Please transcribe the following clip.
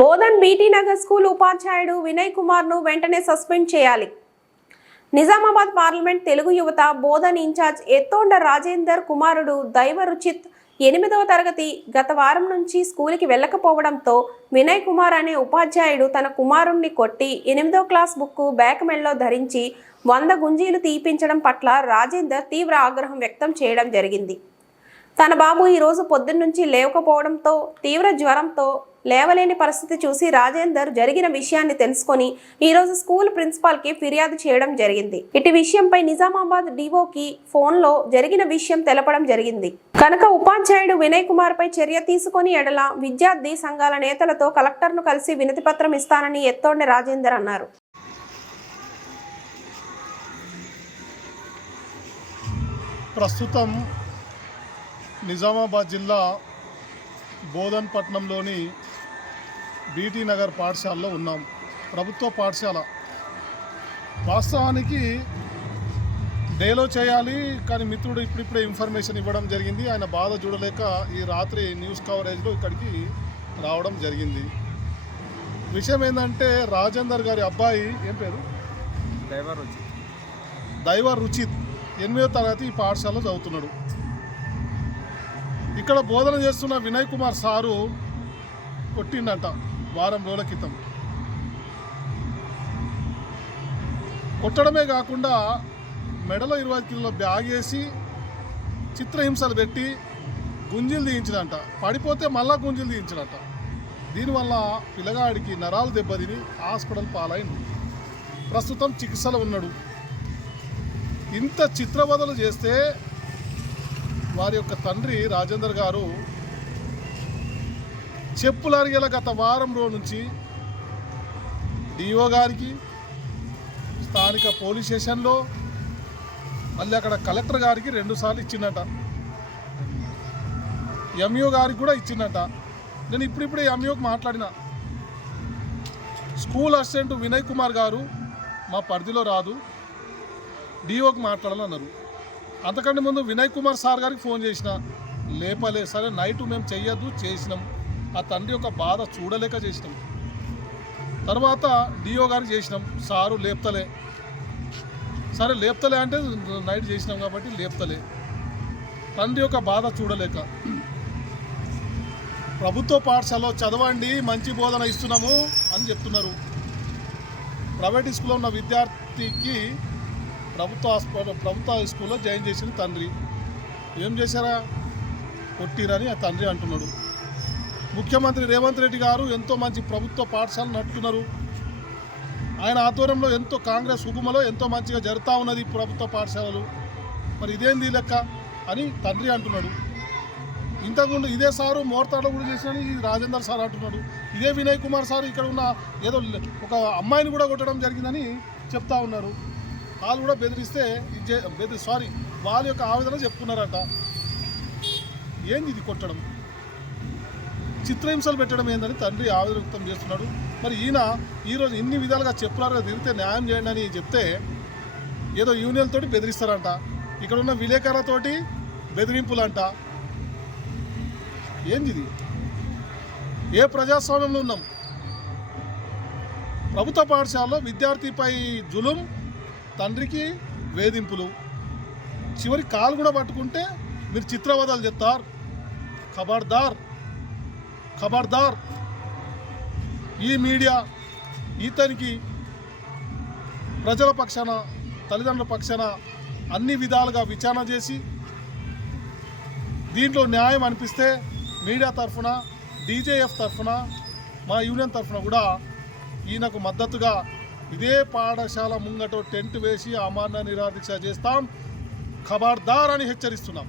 Bodhan BT Nagar school ఉపాధ్యాయుడు వినయ్ కుమార్ను వెంటనే suspend చేయాలి. నిజామాబాద్ పార్లమెంట్ తెలుగు యువత బోధన్ ఇన్ఛార్జ్ ఎత్తోండ రాజేందర్ కుమారుడు దైవ రుచిత్ ఎనిమిదవ తరగతి గత వారం నుంచి స్కూల్కి వెళ్ళకపోవడంతో వినయ్ కుమార్ అనే ఉపాధ్యాయుడు తన కుమారుణ్ణి కొట్టి ఎనిమిదో క్లాస్ బుక్ బ్యాక్మెల్లో ధరించి వంద గుంజీలు తీపించడం పట్ల రాజేందర్ తీవ్ర ఆగ్రహం వ్యక్తం చేయడం జరిగింది. తన బాబు ఈరోజు పొద్దున్నుంచి లేవకపోవడంతో తీవ్ర జ్వరంతో లేవలేని పరిస్థితి చూసి రాజేందర్ జరిగిన విషయాన్ని తెలుసుకొని ఈరోజు స్కూల్ ప్రిన్సిపాల్కి ఫిర్యాదు చేయడం జరిగింది. ఇటు విషయంపై నిజామాబాద్ డివోకి ఫోన్లో జరిగిన విషయం తెలపడం జరిగింది. కనుక ఉపాధ్యాయుడు వినయ్ కుమార్ పై చర్య తీసుకొని ఎడల విద్యార్థి సంఘాల నేతలతో కలెక్టర్ను కలిసి వినతిపత్రం ఇస్తానని ఎత్తోండి రాజేందర్ అన్నారు. ప్రస్తుతం నిజామాబాద్ జిల్లా బోధన్పట్నంలోని బీటీ నగర్ పాఠశాలలో ఉన్నాం. ప్రభుత్వ పాఠశాల. వాస్తవానికి డేలో చేయాలి కానీ మిత్రుడు ఇప్పుడిప్పుడే ఇన్ఫర్మేషన్ ఇవ్వడం జరిగింది. ఆయన బాధ చూడలేక ఈ రాత్రి న్యూస్ కవరేజ్లో ఇక్కడికి రావడం జరిగింది. విషయం ఏంటంటే రాజేందర్ గారి అబ్బాయి ఏం పేరు? డ్రైవర్ వచ్చి దైవ రుచిత్. ఎనిమిదో తరగతి ఈ పాఠశాలలో చదువుతున్నాడు. ఇక్కడ బోధన చేస్తున్న వినయ్ కుమార్ సారు కొట్టిండట. వారం రోజుల క్రితం. కొట్టడమే కాకుండా మెడలో ఇరవై ఐదు కిలోల బ్యాగ్ వేసి చిత్రహింసలు పెట్టి గుంజీలు తీయించడంట పడిపోతే మళ్ళా గుంజీలు తీయించడంట దీనివల్ల పిల్లగాడికి నరాలు దెబ్బతిని హాస్పిటల్ పాలైంది. ప్రస్తుతం చికిత్సలో ఉన్నాడు. ఇంత చిత్రవదలు చేస్తే వారి యొక్క తండ్రి రాజేందర్ గారు చెప్పులు అరిగేలా గత వారం రోజు నుంచి డిఓ గారికి స్థానిక పోలీస్ స్టేషన్లో మళ్ళీ అక్కడ కలెక్టర్ గారికి రెండుసార్లు ఇచ్చిందట. ఎంఈఓ గారికి కూడా ఇచ్చిందట. నేను ఇప్పుడిప్పుడే ఎంఈఓకి మాట్లాడిన. స్కూల్ అసిస్టెంట్ వినయ్ కుమార్ గారు మా పరిధిలో రాదు. డిఓకి మాట్లాడాలన్నారు అంతకంటే ముందు వినయ్ కుమార్ సార్ గారికి ఫోన్ చేసిన. లేపలే సరే నైట్ మేము చెయ్యొద్దు చేసినాం. ఆ తండ్రి యొక్క బాధ చూడలేక చేసినాం. తర్వాత డిఓ గారికి చేసినాం. సారు లేపుతలే. సరే లేపుతలే అంటే నైట్ చేసినాం కాబట్టి లేపుతలే. తండ్రి యొక్క బాధ చూడలేక. ప్రభుత్వ పాఠశాలలో చదవండి మంచి బోధన ఇస్తున్నాము అని చెప్తున్నారు. ప్రైవేట్ స్కూల్లో ఉన్న విద్యార్థికి ప్రభుత్వ ప్రభుత్వ స్కూల్లో జాయిన్ చేసిన తండ్రి. ఏం చేశారా? కొట్టిరని ఆ తండ్రి అంటున్నాడు. ముఖ్యమంత్రి రేవంత్ రెడ్డి గారు ఎంతో మంచి ప్రభుత్వ పాఠశాలను నడుపుతున్నారు. ఆయన ఆధ్వర్యంలో ఎంతో కాంగ్రెస్ హుకుమలో ఎంతో మంచిగా జరుగుతూ ఉన్నది ప్రభుత్వ పాఠశాలలు. మరి ఇదేంది లెక్క అని తండ్రి అంటున్నాడు. ఇంతకుముందు ఇదే సారు మోర్తాడలో కూడా చేసినని రాజేందర్ సార్ అంటున్నాడు. ఇదే వినయ్ కుమార్ సార్ ఇక్కడ ఉన్న ఏదో ఒక అమ్మాయిని కూడా కొట్టడం జరిగిందని చెప్తా ఉన్నారు. వాళ్ళు కూడా బెదిరిస్తే ఇది బెదిరి సారీ వాళ్ళ యొక్క ఆవేదన చెప్తున్నారట ఏంది ఇది కొట్టడం? చిత్రహింసలు పెట్టడం ఏందని తండ్రి ఆవేదన వ్యక్తం చేస్తున్నాడు. మరి ఈయన ఈరోజు ఇన్ని విధాలుగా చెప్పులారుగా తిరిగితే న్యాయం చేయండి అని చెప్తే ఏదో యూనియన్ తోటి బెదిరిస్తారంట. ఇక్కడ ఉన్న విలేకరులతోటి బెదిరింపులంట. ఏంది ఇది? ఏ ప్రజాస్వామ్యంలో ఉన్నాం? ప్రభుత్వ పాఠశాలలో విద్యార్థిపై జులుం తండ్రికి వేధింపులు. చివరి కాలు కూడా పట్టుకుంటే మీరు చిత్రవదాలు చెప్తారు ఖబర్దార్ ఖబర్దార్. ఈ మీడియా ఇతనికి ప్రజల పక్షాన తల్లిదండ్రుల పక్షాన అన్ని విధాలుగా విచారణ చేసి దీంట్లో న్యాయం అనిపిస్తే మీడియా తరఫున డీజేఎఫ్ తరఫున మా యూనియన్ తరఫున కూడా ఈయనకు మద్దతుగా ఇదే పాఠశాల ముంగట టెంట్ వేసి అమాన్య నిరాదీక్ష చేస్తాం. ఖబర్దార్ అని హెచ్చరిస్తున్నాం.